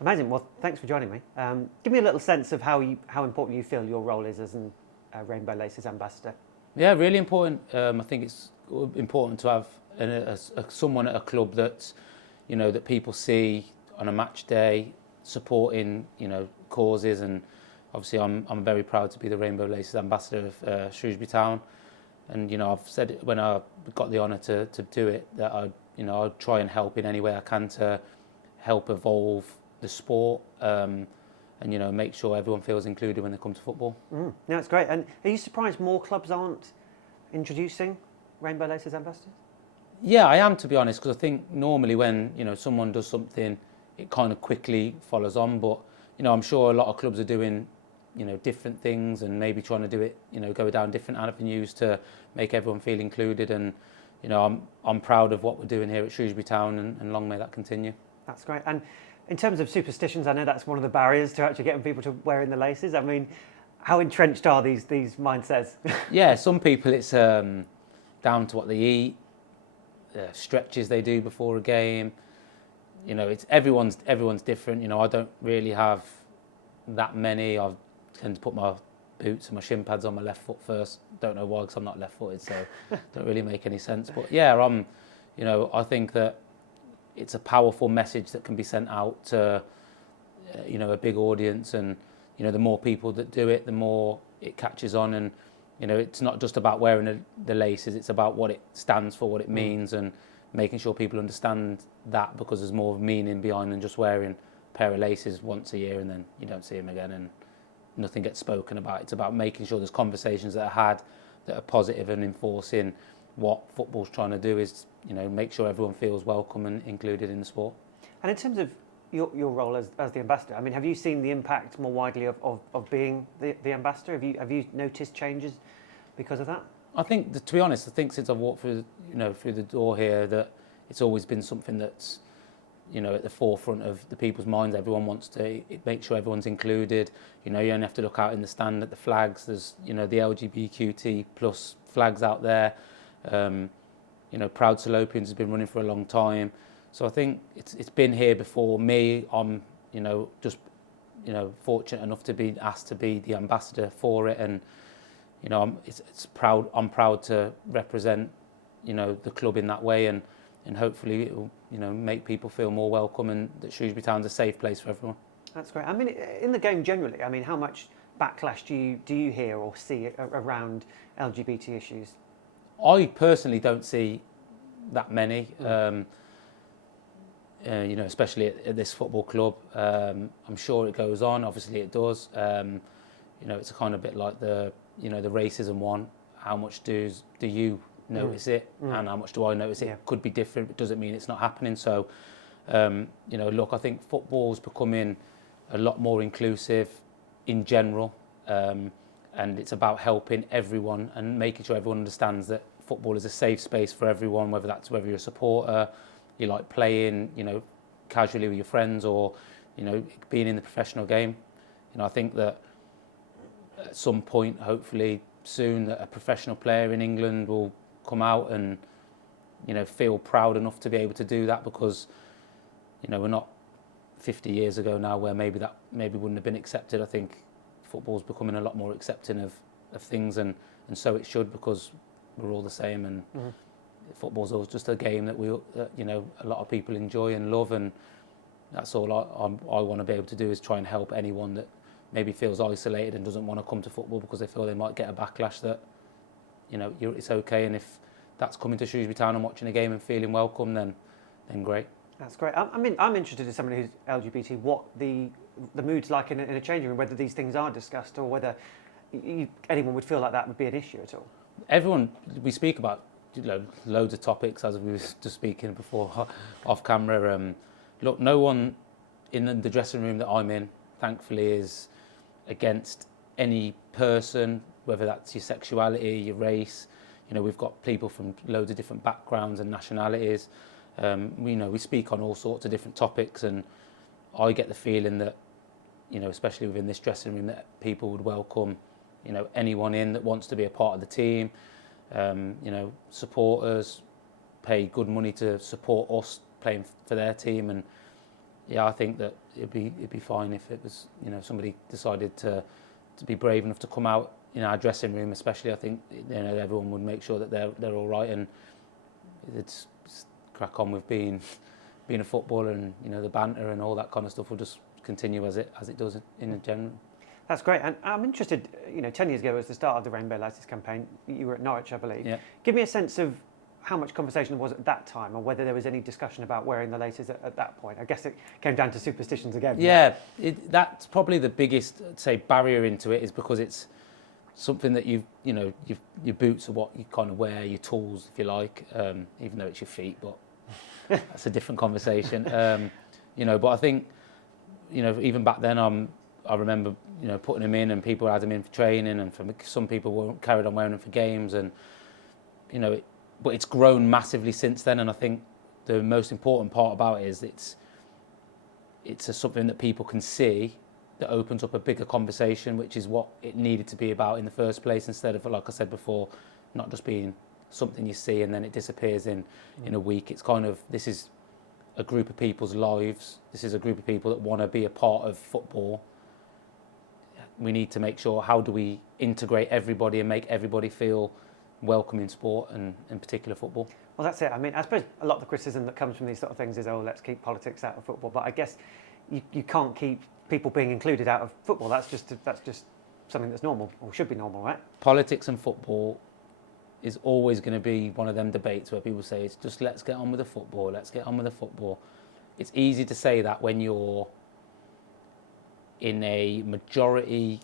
Amazing. Well, thanks for joining me. Give me a little sense of how important you feel your role is as a Rainbow Laces ambassador. Yeah, really important. I think it's important to have someone at a club that, that people see on a match day supporting, causes. And obviously, I'm very proud to be the Rainbow Laces ambassador of Shrewsbury Town. And I've said it when I got the honour to do it that I'd try and help in any way I can to help evolve the sport. And make sure everyone feels included when they come to football. No, it's great. And are you surprised more clubs aren't introducing Rainbow Laces ambassadors? Yeah, I am, to be honest, because I think normally when someone does something, it kind of quickly follows on. But I'm sure a lot of clubs are doing different things and maybe trying to do it, go down different avenues to make everyone feel included. And I'm proud of what we're doing here at Shrewsbury Town, and long may that continue. That's great. And in terms of superstitions, I know that's one of the barriers to actually getting people to wearing the laces. I mean, how entrenched are these mindsets? Yeah, some people it's down to what they eat, stretches they do before a game. It's everyone's different. I don't really have that many. I tend to put my boots and my shin pads on my left foot first. Don't know why, because I'm not left-footed, so don't really make any sense. But yeah, I think that it's a powerful message that can be sent out to a big audience, and the more people that do it, the more it catches on. And it's not just about wearing the laces, it's about what it stands for, what it means, and making sure people understand that, because there's more meaning behind than just wearing a pair of laces once a year and then you don't see them again and nothing gets spoken about. It's about making sure there's conversations that are had that are positive and enforcing what football's trying to do is, make sure everyone feels welcome and included in the sport. And in terms of your role as the ambassador, I mean, have you seen the impact more widely of being the ambassador? Have you noticed changes because of that? I think, to be honest, since I've walked through the door here, that it's always been something that's, at the forefront of the people's minds. Everyone wants to make sure everyone's included. You only have to look out in the stand at the flags. There's, the LGBTQ plus flags out there. Proud Salopians has been running for a long time. So I think it's been here before me. I'm, just, fortunate enough to be asked to be the ambassador for it. And, I'm proud to represent, the club in that way. And hopefully it will, make people feel more welcome, and that Shrewsbury Town's a safe place for everyone. That's great. I mean, in the game generally, I mean, how much backlash do you hear or see around LGBT issues? I personally don't see that many, especially at this football club. I'm sure it goes on. Obviously, it does. It's a kind of bit like the racism one. How much do you notice it, and how much do I notice it? Yeah. Could be different, but doesn't mean it's not happening. So, look, I think football's becoming a lot more inclusive in general, and it's about helping everyone and making sure everyone understands that football is a safe space for everyone, whether you're a supporter, you like playing, casually with your friends, or, being in the professional game. I think that at some point, hopefully soon, that a professional player in England will come out and feel proud enough to be able to do that, because we're not 50 years ago now where maybe wouldn't have been accepted. I think football's becoming a lot more accepting of things, and so it should, because we're all the same, and football's always just a game that a lot of people enjoy and love, and that's all I want to be able to do, is try and help anyone that maybe feels isolated and doesn't want to come to football because they feel they might get a backlash, that it's okay. And if that's coming to Shrewsbury Town and watching a game and feeling welcome, then great. That's great. I mean, I'm interested as someone who's LGBT, what the mood's like in a changing room, whether these things are discussed, or whether anyone would feel like that would be an issue at all. Everyone, we speak about loads of topics, as we were just speaking before off camera. Look, no one in the dressing room that I'm in, thankfully, is against any person, whether that's your sexuality, your race. We've got people from loads of different backgrounds and nationalities. We speak on all sorts of different topics, and I get the feeling that, especially within this dressing room, that people would welcome, anyone in that wants to be a part of the team. Supporters pay good money to support us playing for their team, and yeah, I think that it'd be fine if it was, somebody decided to be brave enough to come out in our dressing room, especially. I think, everyone would make sure that they're all right, and it's crack on with being a footballer, and the banter and all that kind of stuff will just continue as it does in general. That's great, and I'm interested. 10 years ago was the start of the Rainbow Laces campaign. You were at Norwich, I believe. Yeah. Give me a sense of how much conversation there was at that time, or whether there was any discussion about wearing the laces at that point. I guess it came down to superstitions again. Yeah, that's probably the biggest, say, barrier into it, is because it's something that your boots are what you kind of wear, your tools, if you like, even though it's your feet, but that's a different conversation. But I think, even back then, I remember, putting them in, and people had them in for training, and some people carried on wearing them for games, and but it's grown massively since then. And I think the most important part about it is it's something that people can see, that opens up a bigger conversation, which is what it needed to be about in the first place, instead of, like I said before, not just being something you see and then it disappears in a week. It's kind of, this is a group of people's lives. This is a group of people that want to be a part of football. We need to make sure, how do we integrate everybody and make everybody feel welcome in sport, and in particular football? Well, that's it. I mean, I suppose a lot of the criticism that comes from these sort of things is, let's keep politics out of football. But I guess you can't keep people being included out of football. That's just something that's normal, or should be normal, right? Politics and football is always going to be one of them debates where people say, it's just, let's get on with the football, let's get on with the football. It's easy to say that when you're in a majority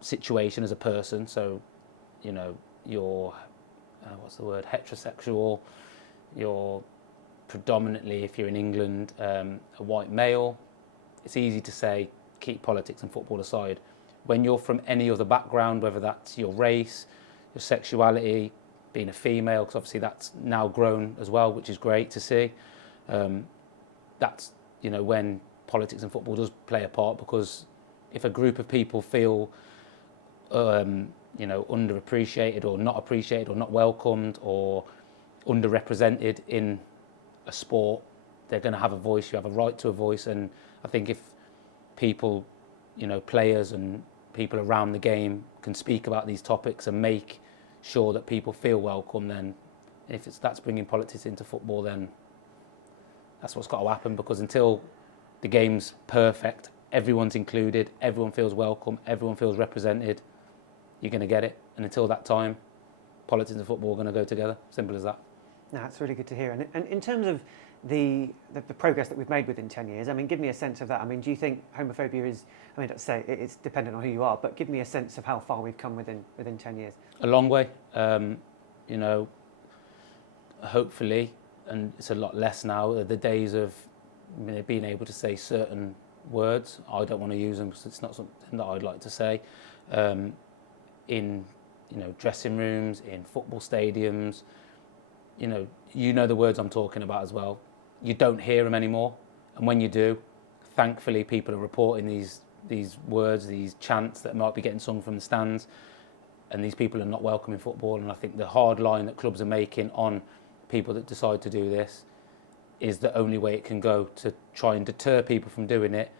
situation as a person. So, you're, heterosexual, you're predominantly, if you're in England, a white male. It's easy to say, keep politics and football aside. When you're from any other background, whether that's your race, your sexuality, being a female, because obviously that's now grown as well, which is great to see. That's, when politics and football does play a part, because if a group of people feel underappreciated, or not appreciated, or not welcomed, or underrepresented in a sport, they're going to have a voice. You have a right to a voice. And I think if people, players and people around the game can speak about these topics and make sure that people feel welcome, then if that's bringing politics into football, then that's what's got to happen. Because until the game's perfect, everyone's included, everyone feels welcome, everyone feels represented, you're going to get it. And until that time, politics and football are going to go together. Simple as that. No, that's really good to hear. And in terms of the progress that we've made within 10 years, I mean, give me a sense of that. I mean, do you think homophobia is, let's say it's dependent on who you are, but give me a sense of how far we've come within 10 years. A long way. Hopefully, and it's a lot less now, the days of being able to say certain words. I don't want to use them because it's not something that I'd like to say. In dressing rooms, in football stadiums, the words I'm talking about as well. You don't hear them anymore, and when you do, thankfully people are reporting these words, these chants that might be getting sung from the stands, and these people are not welcome in football. And I think the hard line that clubs are making on people that decide to do this is the only way it can go, to try and deter people from doing it.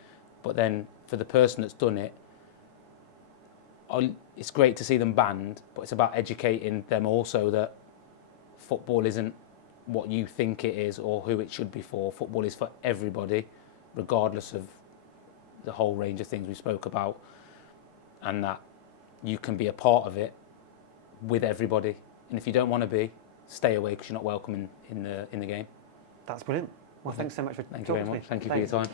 But then for the person that's done it, it's great to see them banned, but it's about educating them also that football isn't what you think it is or who it should be for. Football is for everybody, regardless of the whole range of things we spoke about, and that you can be a part of it with everybody. And if you don't want to be, stay away, because you're not welcome in the game. That's brilliant. Well, thanks so much for talking talking to me. Thank you very much. Thank you for your time.